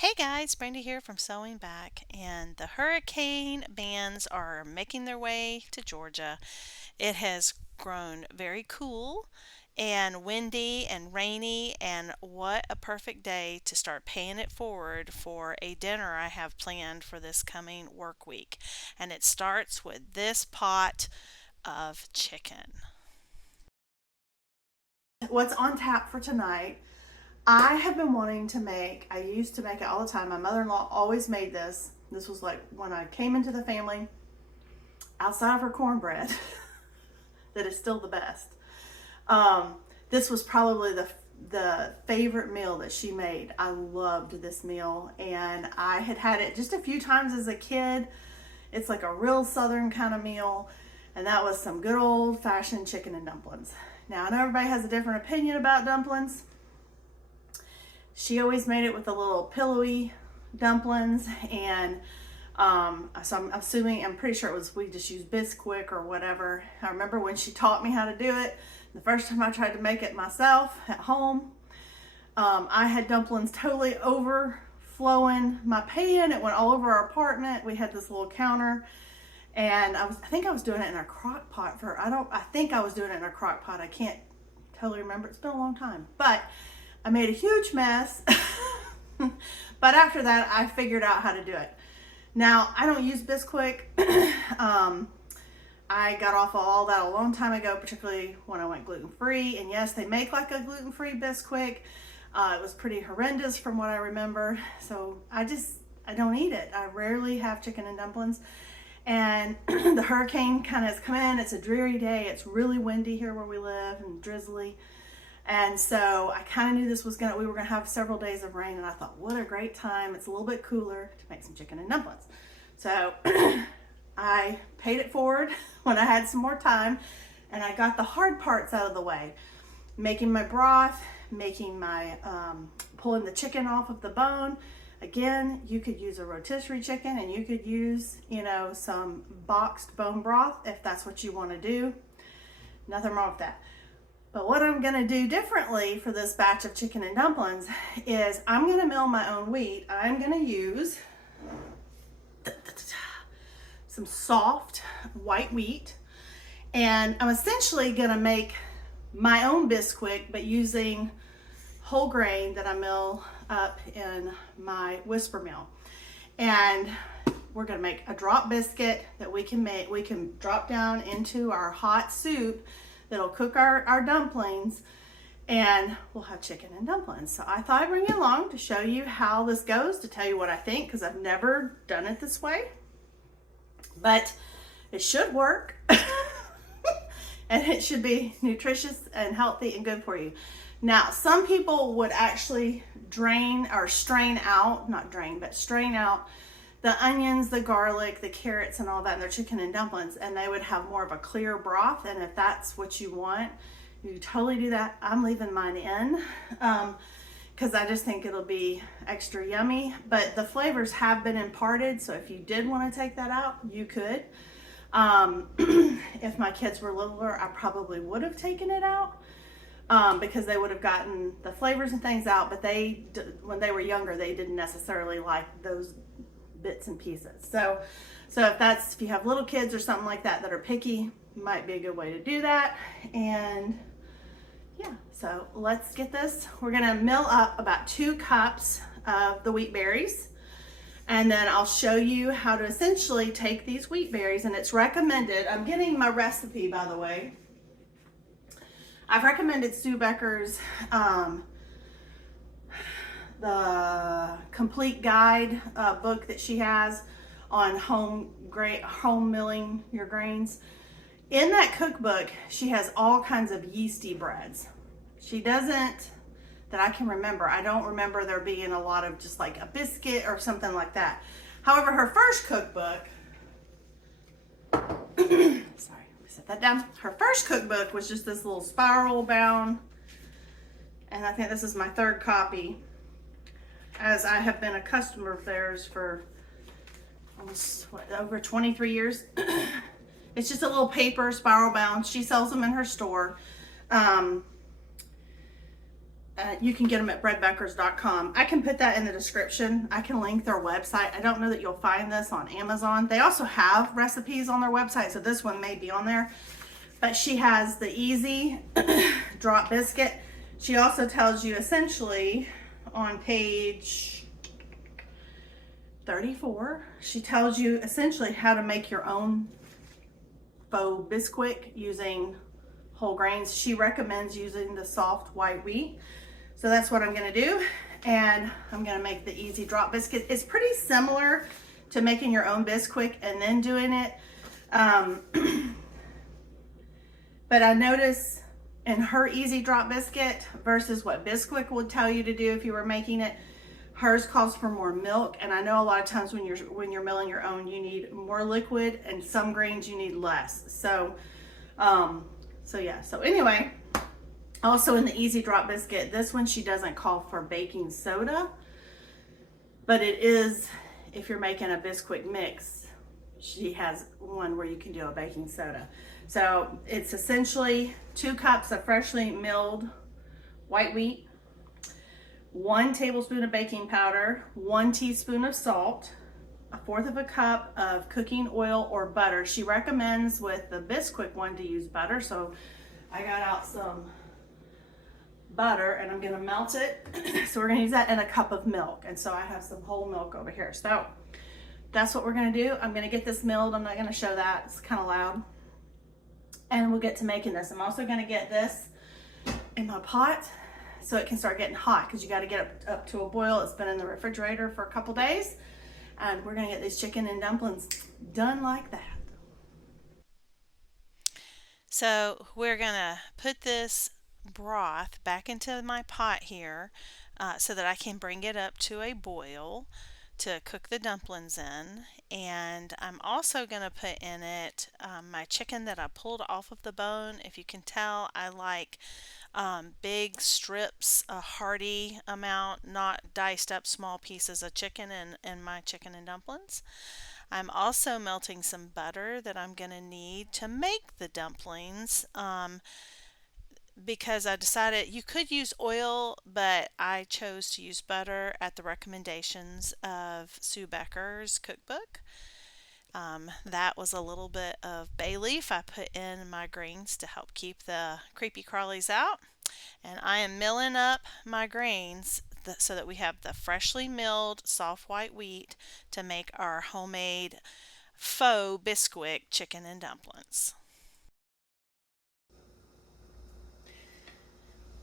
Hey guys, Brenda here from Sewing Back, and the hurricane bands are making their way to Georgia. It has grown very cool and windy and rainy, and what a perfect day to start paying it forward for a dinner I have planned for this coming work week. And it starts with this pot of chicken. What's on tap for tonight? I have been wanting to make, I used to make it all the time. My mother-in-law always made this. This was like when I came into the family, outside of her cornbread, that is still the best. Um, this was probably the favorite meal that she made. I loved this meal, and I had it just a few times as a kid. It's like a real southern kind of meal, and that was some good old-fashioned chicken and dumplings. Now, I know everybody has a different opinion about dumplings. She always made it with the little pillowy dumplings, and so I'm assuming, I'm pretty sure it was, we just used bisquick or whatever. I remember when she taught me how to do it, the first time I tried to make it myself at home, I had dumplings totally overflowing my pan. It went all over our apartment. We had this little counter, and I think I was doing it in a crock pot I think I was doing it in a crock pot. I can't totally remember. It's been a long time, but I made a huge mess. But after that, I figured out how to do it. Now, I don't use Bisquick. I got off of all that a long time ago, particularly when I went gluten-free. And yes, they make like a gluten-free Bisquick. It was pretty horrendous from what I remember. So I don't eat it. I rarely have chicken and dumplings. And the hurricane kind of has come in. It's a dreary day. It's really windy here where we live and drizzly. And so I kind of knew we were gonna have several days of rain, and I thought, what a great time. It's a little bit cooler to make some chicken and dumplings. So I paid it forward when I had some more time, and I got the hard parts out of the way. Making my broth, pulling the chicken off of the bone. Again, you could use a rotisserie chicken, and you could use, some boxed bone broth if that's what you want to do. Nothing wrong with that. But what I'm gonna do differently for this batch of chicken and dumplings is I'm gonna mill my own wheat. I'm gonna use some soft white wheat, and I'm essentially gonna make my own bisquick, but using whole grain that I mill up in my whisper mill. And we're gonna make a drop biscuit that we can drop down into our hot soup that'll cook our dumplings, and we'll have chicken and dumplings. So I thought I'd bring you along to show you how this goes, to tell you what I think, because I've never done it this way. But it should work. And it should be nutritious and healthy and good for you. Now, some people would actually strain out the onions, the garlic, the carrots, and all that in their chicken and dumplings, and they would have more of a clear broth. And if that's what you want, you totally do that. I'm leaving mine in because I just think it'll be extra yummy. But the flavors have been imparted, so if you did want to take that out, you could. If my kids were littler, I probably would have taken it out. Because they would have gotten the flavors and things out, but when they were younger, they didn't necessarily like those bits and pieces. So if you have little kids or something like that are picky, might be a good way to do that. And yeah, so let's get this. We're gonna mill up about 2 cups of the wheat berries, and then I'll show you how to essentially take these wheat berries. And it's recommended, I'm getting my recipe, by the way. I've recommended Sue Becker's the complete guide book that she has on home milling your grains. In that cookbook, she has all kinds of yeasty breads. She doesn't, that I can remember. I don't remember there being a lot of just like a biscuit or something like that. However, her first cookbook, sorry, set that down. Her first cookbook was just this little spiral bound, and I think this is my 3rd copy, as I have been a customer of theirs for almost over 23 years. It's just a little paper spiral bound. She sells them in her store. You can get them at breadbeckers.com. I can put that in the description. I can link their website. I don't know that you'll find this on Amazon. They also have recipes on their website, so this one may be on there. But she has the easy drop biscuit. She also tells you essentially on page 34, she tells you essentially how to make your own faux bisquick using whole grains. She recommends using the soft white wheat. So that's what I'm gonna do. And I'm gonna make the easy drop biscuit. It's pretty similar to making your own bisquick and then doing it. But I notice in her easy drop biscuit versus what bisquick would tell you to do if you were making it, hers calls for more milk. And I know a lot of times when you're milling your own, you need more liquid, and some grains you need less. So yeah, so anyway, also in the easy drop biscuit, this one she doesn't call for baking soda, but it is, if you're making a bisquick mix, she has one where you can do a baking soda. So it's essentially 2 cups of freshly milled white wheat, 1 tablespoon of baking powder, 1 teaspoon of salt, 1/4 cup of cooking oil or butter. She recommends with the bisquick one to use butter, so I got out some butter and I'm gonna melt it. So we're gonna use that, and a cup of milk. And so I have some whole milk over here. So that's what we're gonna do. I'm gonna get this milled. I'm not gonna show that, it's kind of loud. And we'll get to making this. I'm also gonna get this in my pot so it can start getting hot, because you gotta get it up to a boil. It's been in the refrigerator for a couple days. And we're gonna get these chicken and dumplings done like that. So we're gonna put this broth back into my pot here so that I can bring it up to a boil to cook the dumplings in. And I'm also going to put in it my chicken that I pulled off of the bone. If you can tell, I like big strips, a hearty amount, not diced up small pieces of chicken in my chicken and dumplings. I'm also melting some butter that I'm going to need to make the dumplings. Because I decided you could use oil, but I chose to use butter at the recommendations of Sue Becker's cookbook. That was a little bit of bay leaf I put in my grains to help keep the creepy crawlies out. And I am milling up my grains so that we have the freshly milled soft white wheat to make our homemade faux bisquick chicken and dumplings.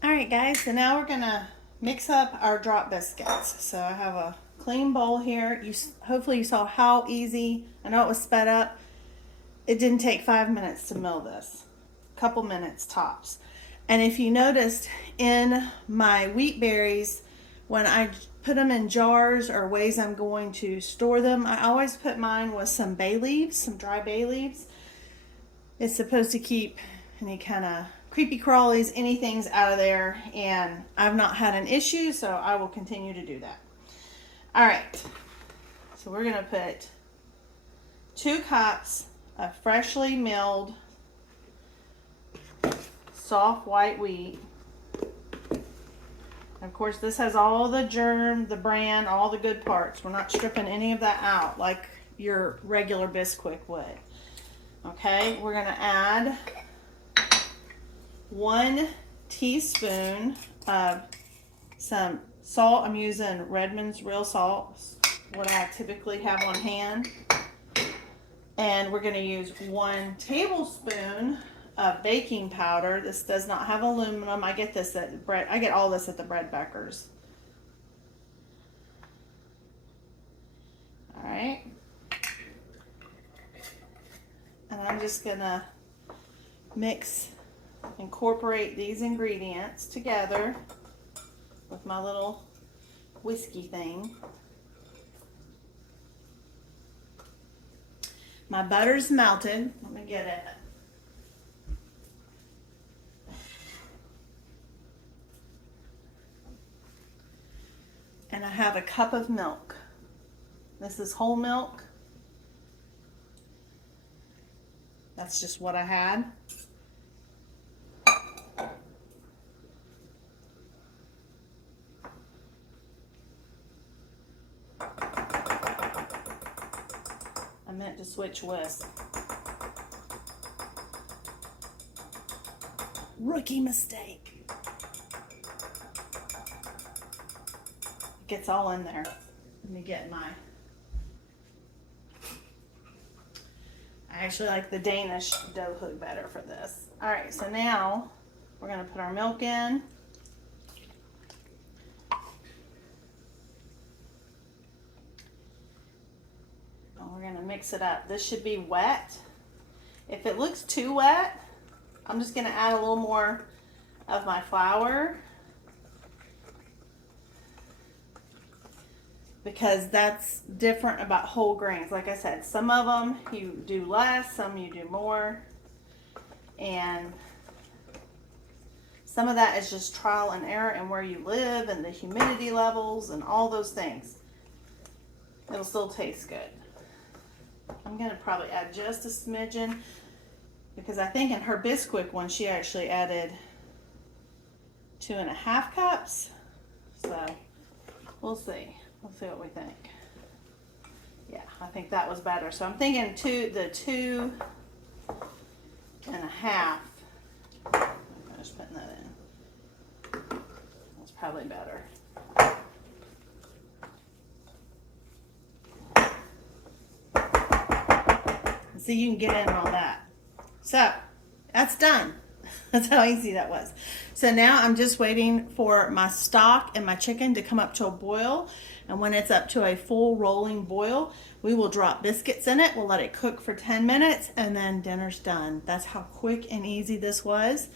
All right, guys, so now we're gonna mix up our drop biscuits. So I have a clean bowl here. Hopefully you saw how easy. I know it was sped up. It didn't take 5 minutes to mill this. A couple minutes tops. And if you noticed in my wheat berries, when I put them in jars or ways I'm going to store them, I always put mine with some bay leaves, some dry bay leaves. It's supposed to keep any kind of creepy crawlies, anything's out of there, and I've not had an issue, so I will continue to do that. All right, so we're gonna put 2 cups of freshly milled soft white wheat. Of course, this has all the germ, the bran, all the good parts. We're not stripping any of that out like your regular bisquick would. Okay, we're gonna add 1 teaspoon of some salt. I'm using Redmond's real salt, what I typically have on hand. And we're going to use 1 tablespoon of baking powder. This does not have aluminum. I get this at I get all this at the Bread Beckers. All right. And I'm just going to incorporate these ingredients together with my little whiskey thing. My butter's melted. Let me get it. And I have a cup of milk. This is whole milk. That's just what I had. meant to switch whisk. Rookie mistake. It gets all in there. Let me get my... I actually like the Danish dough hook better for this. All right, so now we're gonna put our milk in. And we're gonna mix it up. This should be wet. If it looks too wet, I'm just gonna add a little more of my flour, because that's different about whole grains. Like I said, some of them you do less, some you do more, and some of that is just trial and error and where you live and the humidity levels and all those things. It'll still taste good. I'm gonna probably add just a smidgen, because I think in her bisquick one she actually added 2.5 cups. So we'll see. We'll see what we think. Yeah, I think that was better. So I'm thinking the 2.5. I'm just putting that in. That's probably better. See, you can get in all that. So that's done. That's how easy that was. So now I'm just waiting for my stock and my chicken to come up to a boil. And when it's up to a full rolling boil, we will drop biscuits in it. We'll let it cook for 10 minutes and then dinner's done. That's how quick and easy this was.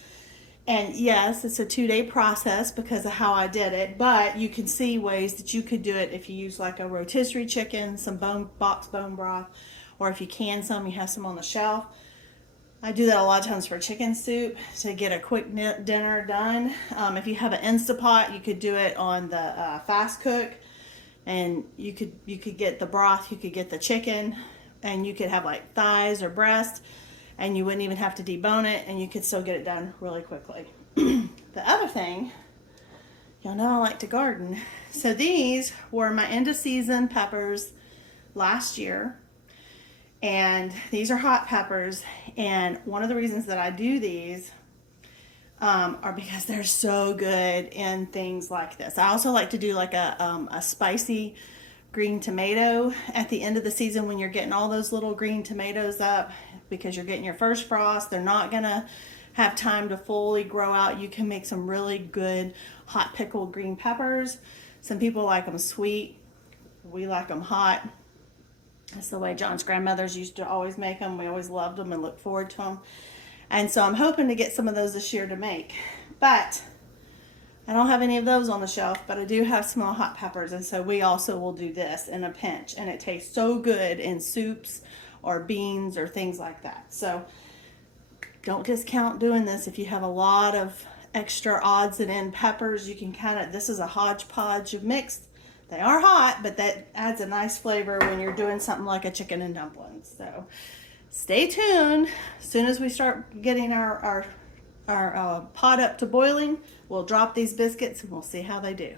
And yes, it's a 2-day process because of how I did it, but you can see ways that you could do it if you use like a rotisserie chicken, some box bone broth, or if you can some, you have some on the shelf. I do that a lot of times for chicken soup to get a quick dinner done. If you have an Instapot, you could do it on the fast cook, and you could get the broth, you could get the chicken, and you could have like thighs or breast, and you wouldn't even have to debone it, and you could still get it done really quickly. The other thing, y'all know I like to garden. So these were my end of season peppers last year. And these are hot peppers, and one of the reasons that I do these are because they're so good in things like this. I also like to do like a spicy green tomato at the end of the season when you're getting all those little green tomatoes up, because you're getting your first frost. They're not gonna have time to fully grow out. You can make some really good hot pickled green peppers. Some people like them sweet. We like them hot. That's the way John's grandmothers used to always make them. We always loved them and looked forward to them. And so I'm hoping to get some of those this year to make. But I don't have any of those on the shelf, but I do have small hot peppers. And so we also will do this in a pinch. And it tastes so good in soups or beans or things like that. So don't discount doing this. If you have a lot of extra odds and end peppers, you can this is a hodgepodge of mixed. They are hot, but that adds a nice flavor when you're doing something like a chicken and dumplings. So stay tuned. As soon as we start getting our pot up to boiling, we'll drop these biscuits and we'll see how they do.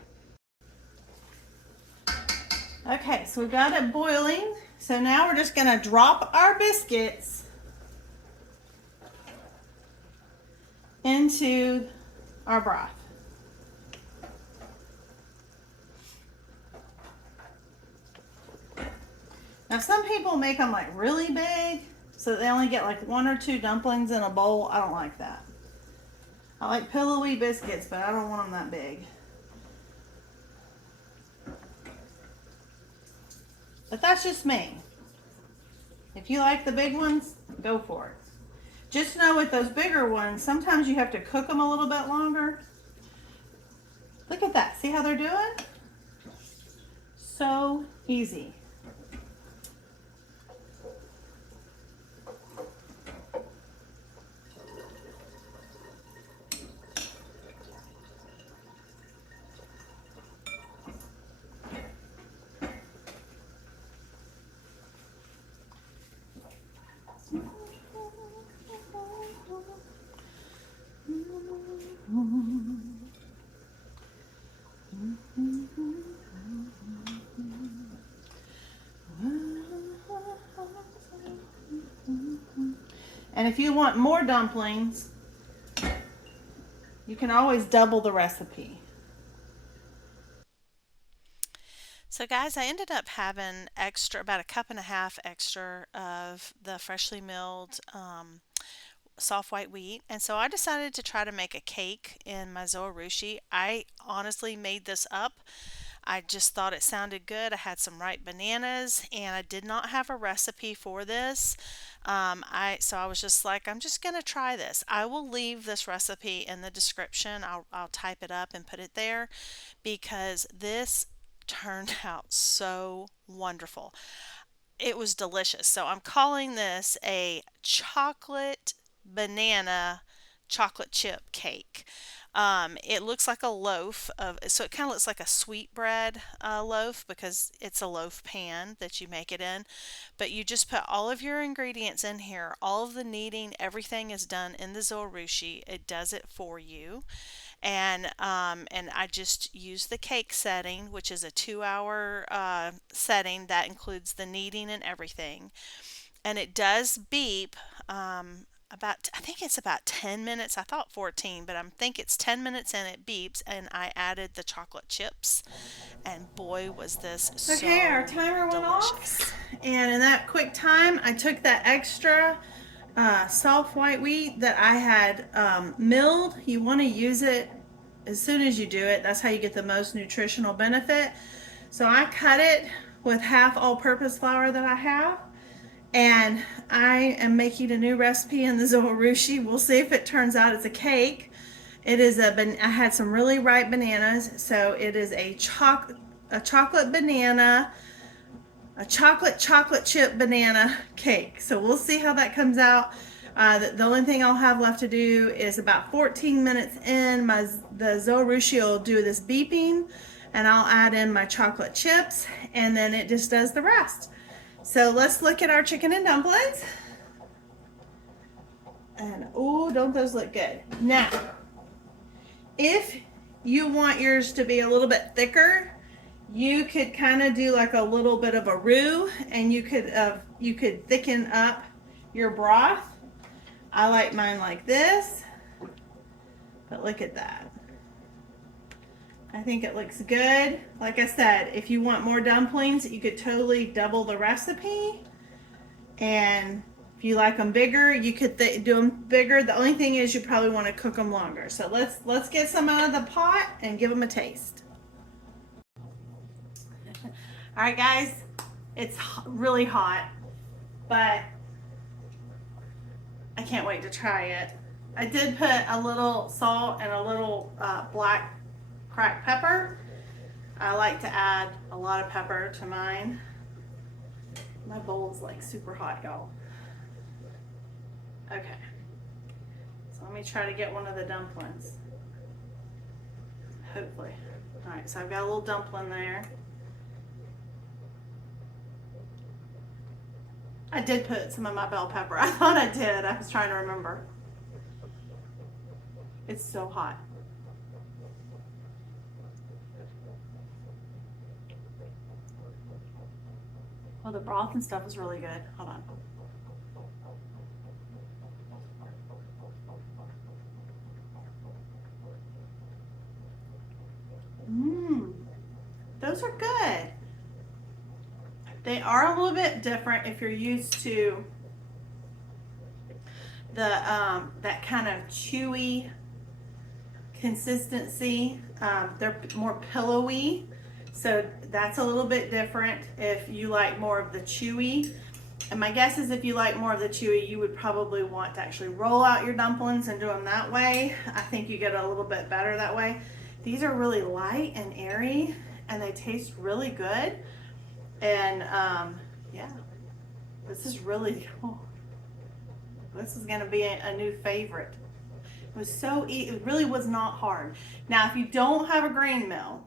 Okay, so we've got it boiling. So now we're just gonna drop our biscuits into our broth. Now some people make them like really big, so they only get like 1 or 2 dumplings in a bowl. I don't like that. I like pillowy biscuits, but I don't want them that big. But that's just me. If you like the big ones, go for it. Just know with those bigger ones, sometimes you have to cook them a little bit longer. Look at that. See how they're doing? So easy. And if you want more dumplings, you can always double the recipe. So guys, I ended up having extra, about a cup and a half extra of the freshly milled soft white wheat. And so I decided to try to make a cake in my Zojirushi. I honestly made this up. I just thought it sounded good. I had some ripe bananas, and I did not have a recipe for this. So I was just like, I'm just gonna try this. I will leave this recipe in the description. I'll type it up and put it there because this turned out so wonderful. It was delicious. So I'm calling this a chocolate banana chocolate chip cake. It looks like a loaf of, so it kind of looks like a sweetbread loaf because it's a loaf pan that you make it in. But you just put all of your ingredients in here. All of the kneading, everything is done in the Zojirushi. It does it for you. And I just use the cake setting, which is a 2 hour setting that includes the kneading and everything. And it does beep about, I think it's about 10 minutes. I thought 14, but I think it's 10 minutes and it beeps. And I added the chocolate chips, and boy, was this Okay, our so timer went delicious. off. And in that quick time, I took that extra soft white wheat that I had milled. You want to use it as soon as you do it. That's how you get the most nutritional benefit. So I cut it with half all-purpose flour that I have. And I am making a new recipe in the Zojirushi. We'll see if it turns out it's a cake. It is I had some really ripe bananas, so it is a chocolate banana, a chocolate chip banana cake. So we'll see how that comes out. The only thing I'll have left to do is about 14 minutes in, the Zojirushi will do this beeping, and I'll add in my chocolate chips, and then it just does the rest. So let's look at our chicken and dumplings. And oh, don't those look good. Now, if you want yours to be a little bit thicker, you could kind of do like a little bit of a roux, and you could thicken up your broth. I like mine like this, but look at that. I think it looks good. Like I said, if you want more dumplings, you could totally double the recipe. And if you like them bigger, you could do them bigger. The only thing is you probably want to cook them longer. So let's get some out of the pot and give them a taste. All right, guys, it's really hot, but I can't wait to try it. I did put a little salt and a little black cracked pepper. I like to add a lot of pepper to mine. My bowl's like super hot, y'all. Okay, so let me try to get one of the dumplings. Hopefully. All right, so I've got a little dumpling there. I did put some of my bell pepper. I thought I did. I was trying to remember. It's so hot. Well, the broth and stuff is really good. Hold on. Those are good. They are a little bit different if you're used to the that kind of chewy consistency. They're more pillowy, so that's a little bit different if you like more of the chewy. And my guess is if you like more of the chewy, you would probably want to actually roll out your dumplings and do them that way. I think you get a little bit better that way. These are really light and airy, and they taste really good. And yeah, this is really cool. This is gonna be a new favorite. It was so easy. It really was not hard. Now, if you don't have a grain mill,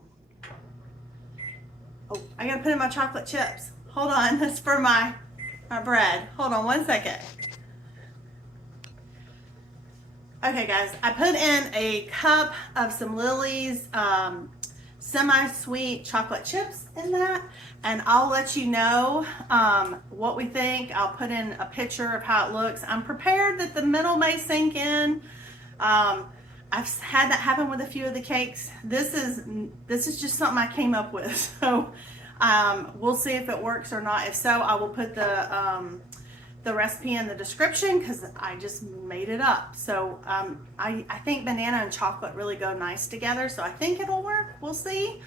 oh, I gotta put in my chocolate chips. Hold on, that's for my bread. Hold on 1 second. Okay, guys, I put in a cup of some Lily's semi-sweet chocolate chips in that, and I'll let you know what we think. I'll put in a picture of how it looks. I'm prepared that the middle may sink in. I've had that happen with a few of the cakes. This is just something I came up with, so we'll see if it works or not. If so, I will put the recipe in the description because I just made it up. So I think banana and chocolate really go nice together, so I think it'll work. We'll see.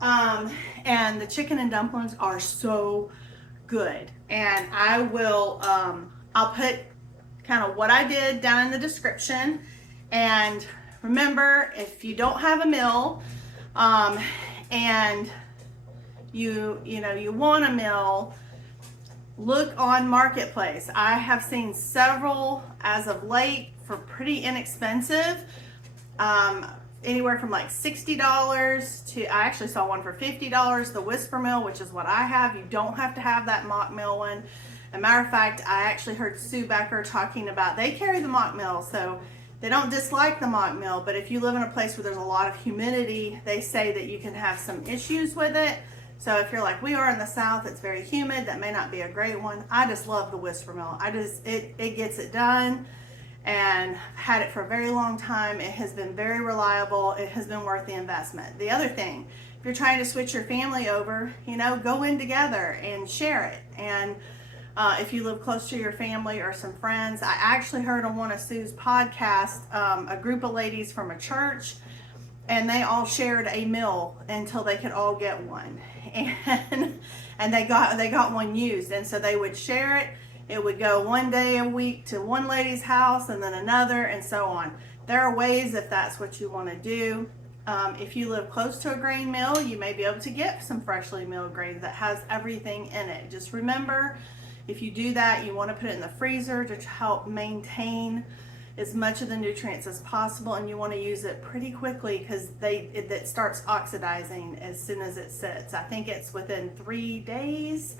And the chicken and dumplings are so good, and I will I'll put kind of what I did down in the description. And remember, if you don't have a mill and you want a mill, look on Marketplace. I have seen several as of late for pretty inexpensive, anywhere from like $60 to, I actually saw one for $50, the Whisper Mill, which is what I have. You don't have to have that mock mill one. As a matter of fact, I actually heard Sue Becker talking about, they carry the mock mill, so they don't dislike the mock mill, but if you live in a place where there's a lot of humidity, they say that you can have some issues with it. So if you're like we are in the South, it's very humid, that may not be a great one. I just love the Whisper Mill. It gets it done, and I've had it for a very long time. It has been very reliable. It has been worth the investment. The other thing, if you're trying to switch your family over, go in together and share it. And if you live close to your family or some friends, I actually heard on one of Sue's podcasts, a group of ladies from a church, and they all shared a meal until they could all get one, and they got one used, and so they would share it. It would go one day a week to one lady's house, and then another, and so on. There are ways if that's what you want to do. If you live close to a grain mill, you may be able to get some freshly milled grain that has everything in it. Just remember, if you do that, you want to put it in the freezer to help maintain as much of the nutrients as possible, and you want to use it pretty quickly because it starts oxidizing as soon as it sits. I think it's within 3 days.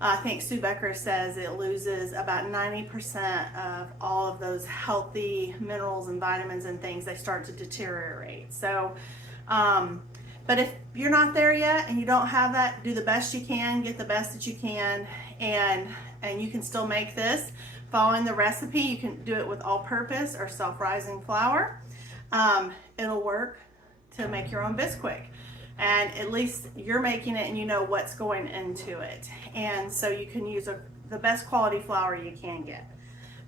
I think Sue Becker says it loses about 90% of all of those healthy minerals and vitamins and things. They start to deteriorate. So, but if you're not there yet and you don't have that, do the best you can, get the best that you can, and you can still make this following the recipe. You can do it with all-purpose or self-rising flour. It'll work to make your own bisquick, and at least you're making it and you know what's going into it, and so you can use the best quality flour you can get.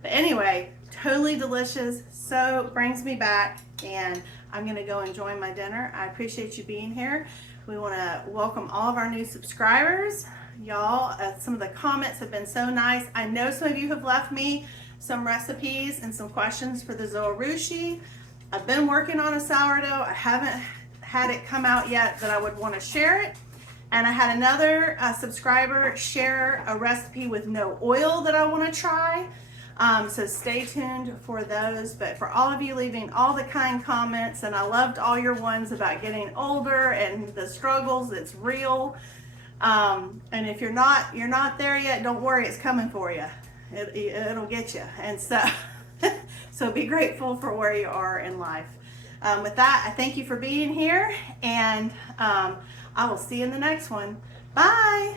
But anyway, totally delicious. So brings me back, and I'm gonna go enjoy my dinner. I appreciate you being here. We want to welcome all of our new subscribers. Y'all, some of the comments have been so nice. I know some of you have left me some recipes and some questions for the Zojirushi. I've been working on a sourdough. I haven't had it come out yet that I would want to share it. And I had another subscriber share a recipe with no oil that I want to try. So stay tuned for those. But for all of you leaving all the kind comments, and I loved all your ones about getting older and the struggles, it's real. And if you're not there yet, don't worry, it's coming for you. It'll get you. And so, so be grateful for where you are in life. With that, I thank you for being here, and I will see you in the next one. Bye.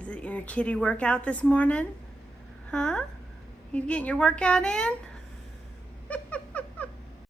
Is it your kitty workout this morning? Huh? You getting your workout in?